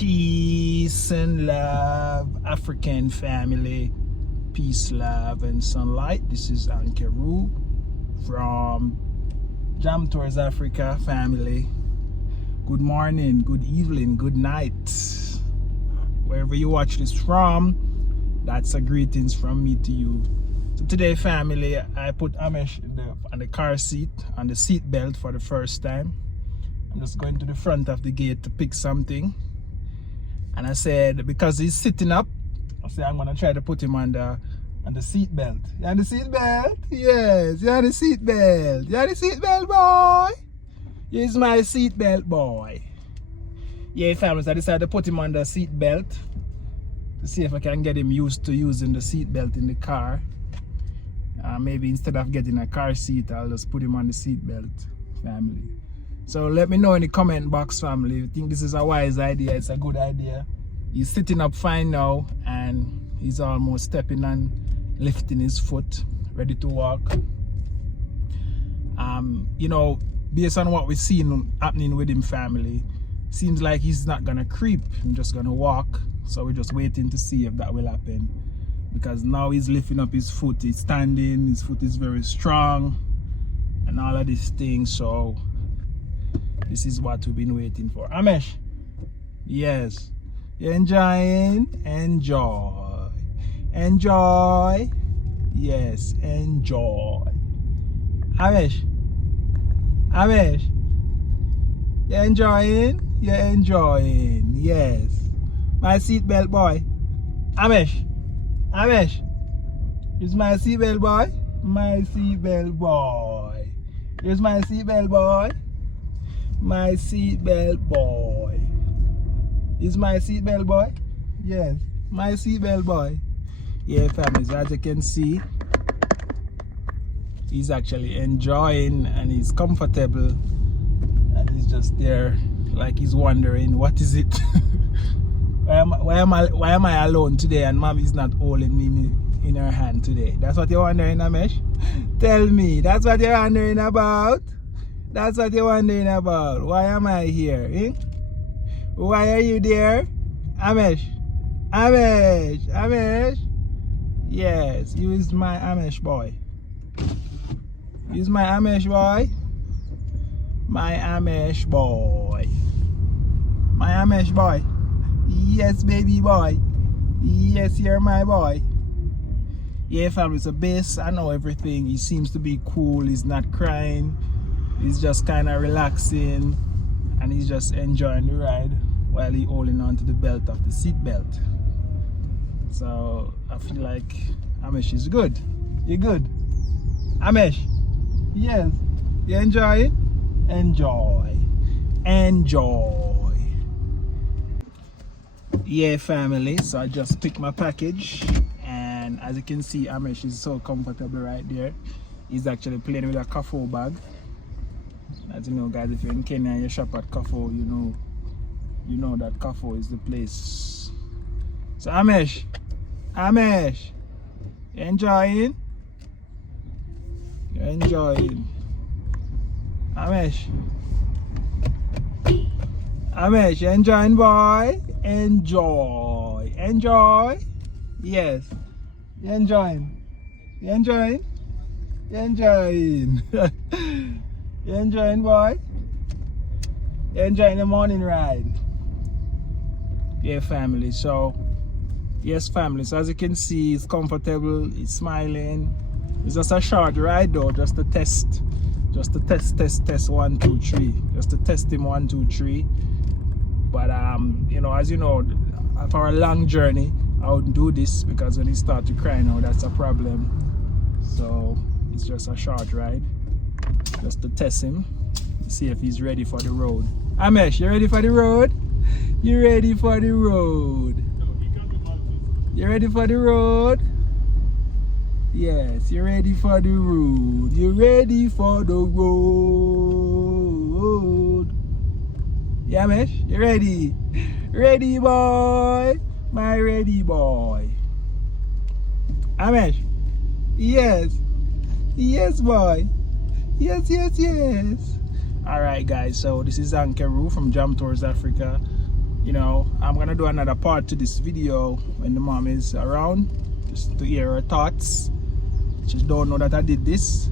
Peace and love, African family. Peace, love, and sunlight. This is Ankeru from Jam Tours Africa family. Good morning, good evening, good night. Wherever you watch this from, that's a greetings from me to you. So today, family, I put Hamesh on the car seat, on the seat belt for the first time. I'm just going to the front of the gate to pick something. And I said, because he's sitting up, I said I'm gonna try to put him on the seat belt. You on the seat belt? Yes, you on the seat belt. You on the seat belt, boy? Here's my seat belt, boy. Yeah, family, so I decided to put him on the seat belt to see if I can get him used to using the seat belt in the car. Maybe instead of getting a car seat, I'll just put him on the seat belt, family. So let me know in the comment box, family, if you think this is a wise idea. It's a good idea. He's sitting up fine now, and he's almost stepping and lifting his foot, ready to walk. You know, based on what we've seen happening with him, family, seems like he's not gonna creep. He's just gonna walk. So we're just waiting to see if that will happen. Because now he's lifting up his foot, he's standing, his foot is very strong, and all of these things. So this is what we've been waiting for. Hamesh, yes, you enjoying? Enjoy, enjoy, yes, enjoy. Hamesh, Hamesh, you enjoying? You enjoying? Yes. My seatbelt, boy. Hamesh, Hamesh, is my seatbelt, boy? My seatbelt, boy. Here's my seatbelt, boy. My seatbelt, boy. Is my seatbelt, boy? Yes, my seatbelt, boy. Yeah, families, as you can see, he's actually enjoying and he's comfortable, and he's just there like he's wondering, what is it? why am I alone today and mommy's not holding me in her hand today? That's what you're wondering, Hamesh? Tell me, that's what you're wondering about? That's what you're wondering about. Why am I here? Eh? Why are you there? Hamesh, Hamesh, Hamesh. Yes, you is my Hamesh boy. You is my Hamesh boy. My Hamesh boy. My Hamesh boy. Yes, baby boy. Yes, you're my boy. Yeah, family, so base, I know everything. He seems to be cool. He's not crying. He's just kind of relaxing, and he's just enjoying the ride while he's holding on to the belt of the seat belt. So I feel like Hamesh is good. You good? Hamesh? Yes. You enjoy it? Enjoy. Enjoy. Yeah, family. So I just picked my package, and as you can see, Hamesh is so comfortable right there. He's actually playing with a Kafo bag. As you know, guys, if you're in Kenya and you shop at Kafo, you know that Kafo is the place. So Hamesh, Hamesh, you enjoying? You're enjoying. Hamesh, Hamesh, you enjoying, boy? Enjoy, enjoy. Yes, you enjoying? You enjoying? You enjoying? You enjoying, boy? You enjoying the morning ride? Yeah, family. So, yes, family. So as you can see, it's comfortable. It's smiling. It's just a short ride, though, just to test. Just to test 1, 2, 3. Just to test him 1, 2, 3. But you know, as you know, for a long journey, I wouldn't do this, because when he starts to cry now, that's a problem. So it's just a short ride, just to test him, see if he's ready for the road. Hamesh, you ready for the road? You ready for the road? You ready for the road? Yes, you're ready for the road. You ready for the road? Yeah, Hamesh, you ready? Ready, boy? My ready boy. Hamesh, yes. Yes, boy. Yes, yes, yes. Alright, guys, so this is Ankeru from Jam Tours Africa. You know, I'm gonna do another part to this video when the mom is around, just to hear her thoughts. She don't know that I did this,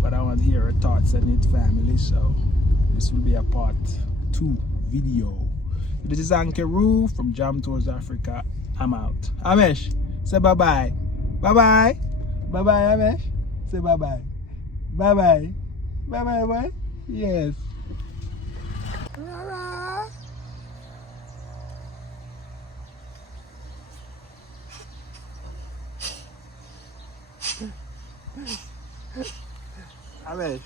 but I want to hear her thoughts and it family. So this will be a part 2 video. This is Ankeru from Jam Tours Africa. I'm out. Hamesh, say bye bye. Bye bye. Bye bye, Hamesh. Say bye bye. Bye bye. Bye bye, boy. Yes. Hamesh,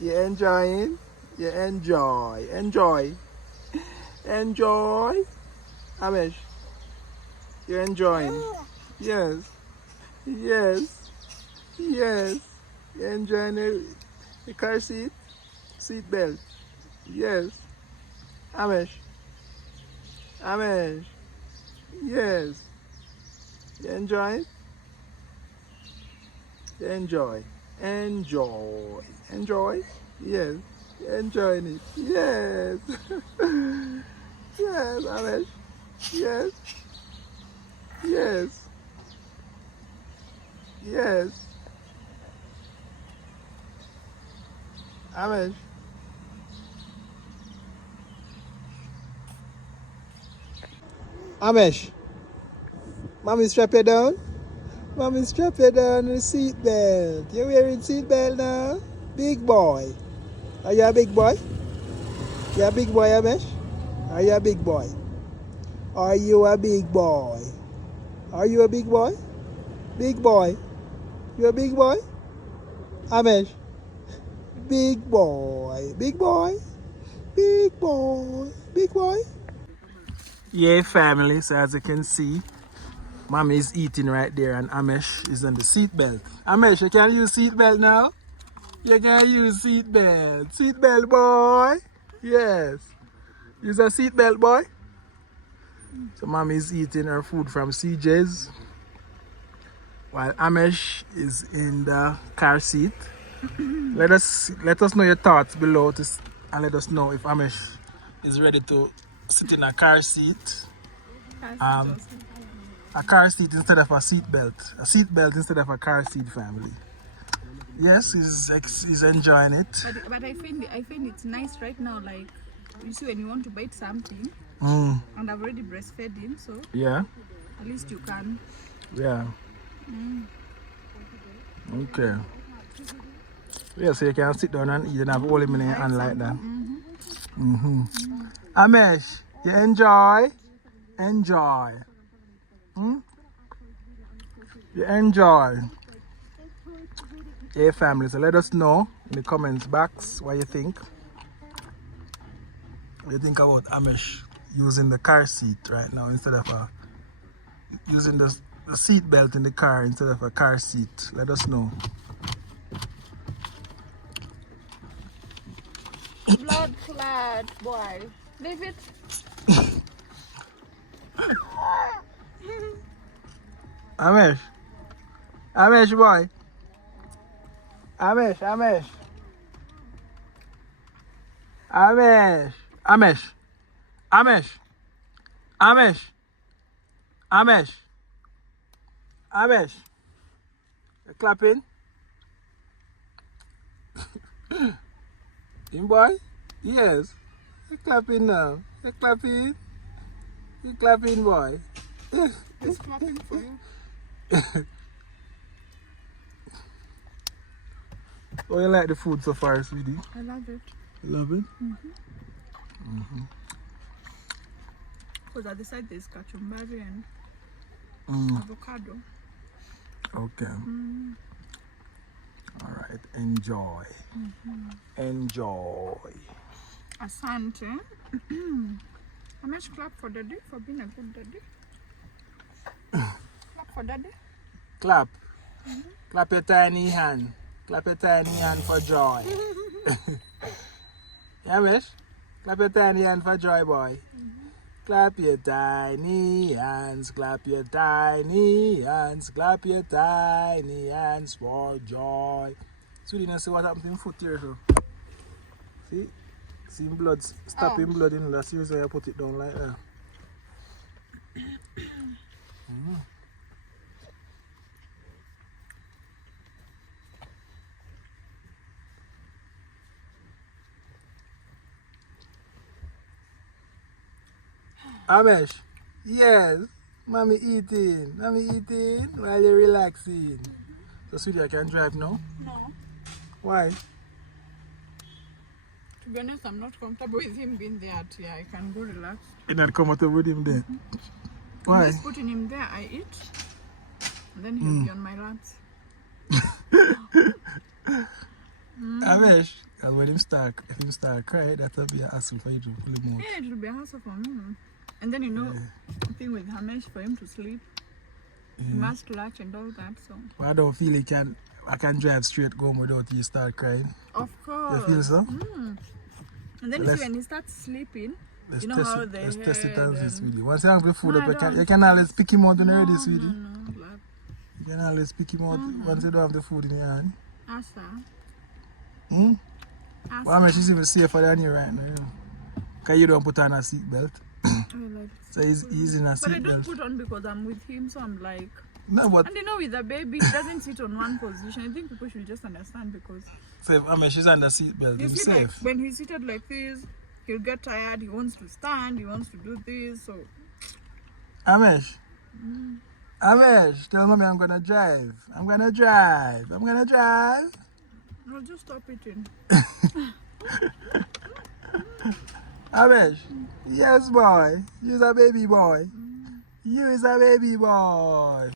you enjoying? You enjoy. Enjoy. Hamesh, you enjoying? Yes. Yes. Yes. You enjoying the car seat? Seat belt? Yes. Hamesh. Yes. You enjoying? Enjoy. Yes. Enjoying it. Yes. Yes, Hamesh. Yes. Hamesh. Hamesh. Mommy strap you down. Mommy strap you down with the seat belt. You wearing seat belt now? Big boy. Are you a big boy? You a big boy, Hamesh? Are you a big boy? Are you a big boy? Are you a big boy? Big boy. You a big boy? Hamesh. Big boy. Big boy. Big boy. Big boy. Yeah, family. So as you can see, Mommy is eating right there and Hamesh is on the seat belt. Hamesh, you can use seat belt now? You can use seat belt. Seat belt, boy. Yes. Use a seat belt, boy. So Mommy is eating her food from CJ's while Hamesh is in the car seat. Let us know your thoughts below and let us know if Hamesh is ready to sit in a car seat. A car seat instead of a seat belt. A seat belt instead of a car seat, family. Yes, he's enjoying it. But I find it's nice right now, like you see when you want to bite something Mm. and I've already breastfed him, so Yeah. at least you can. Yeah. Okay. Yeah, so you can sit down and eat and have all him in your hand like that. Hamesh, you enjoy? Enjoy. You enjoy. Yeah, family. So let us know in the comments box what you think. What you think about Hamesh using the car seat right now instead of using the seat belt in the car instead of a car seat. Let us know. Blood clot, boy. Leave it. Hamesh. Hamesh, boy. Hamesh. Hamesh. Hamesh. Hamesh. Hamesh. Hamesh. Hamesh. Hamesh. You clapping? In boy? Yes. You clapping now. You clapping? You clapping, boy? It's clapping for you. Oh, you like the food so far, sweetie? I love it. You love it? Because at the side there's kachumbari and avocado. Okay. All right. Enjoy. Enjoy. Asante. How much clap for daddy for being a good daddy? Clap for daddy. Clap. Clap your tiny hand. Clap your tiny hand for joy. Yeah, Mish? Clap your tiny hand for joy, boy. Clap your tiny hands, clap your tiny hands, clap your tiny hands for joy. So you know see what happened to him foot here, so. See? See blood, stopping blood in the series I put it down like that. Hamesh, yes, mommy eating while you're relaxing. So sweetie, I can drive now? No. Why? To be honest, I'm not comfortable with him being there. I can go relax. You're not comfortable with him there? Why? I'm just putting him there, I eat, and then he'll be on my laps. Hamesh, because when if him start crying, that'll be a hassle for you to pull him out. Yeah, it will be a hassle for me. And then the thing with Hamesh, for him to sleep, he must latch and all that. So But I don't feel I can drive straight home without you start crying. of course. You feel so? And then you see when he starts sleeping, Let's you know test how it. they Let's test it and head see, sweetie. Once you have the food No, up, I you don't. can always pick him out when you're ready, sweetie. No, like, You can always pick him out once you don't have the food in your hand. Asa. Hmm? Asa. Well, Hamesh is even safer than you right now, you know. Because you don't put on a seatbelt. So he's in a But I don't seatbelt. put on because I'm with him, so I'm like. No, but And you know, with a baby, he doesn't sit on one position. I think people should just understand because so if Hamesh is on the seatbelt, you he's see, like safe. when he's seated like this, he'll get tired. He wants to stand. He wants to do this. So Hamesh. Hamesh, tell mommy I'm gonna drive. I'm gonna drive. I'll just stop eating. Hamesh. Yes, boy. You's a baby boy. You is a baby boy.